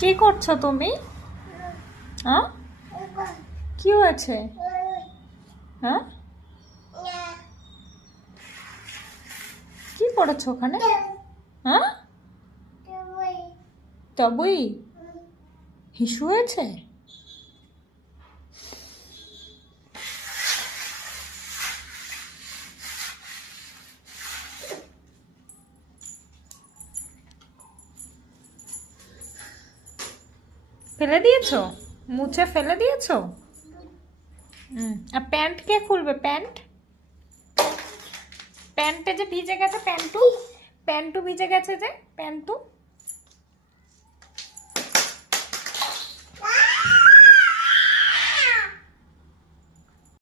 কি করছ তুমি? হ্যাঁ? কি হয়েছে? হ্যাঁ? কি করেছ ওখানে? হ্যাঁ? তবুই হিসু হয়েছে? ফেলে দিয়েছ? মুছে ফেলে দিয়েছ? আর প্যান্ট কে খুলবে? প্যান্ট? প্যান্টে যে ভিজে গেছে প্যান্টু? প্যান্টু ভিজে গেছে যে? প্যান্টু?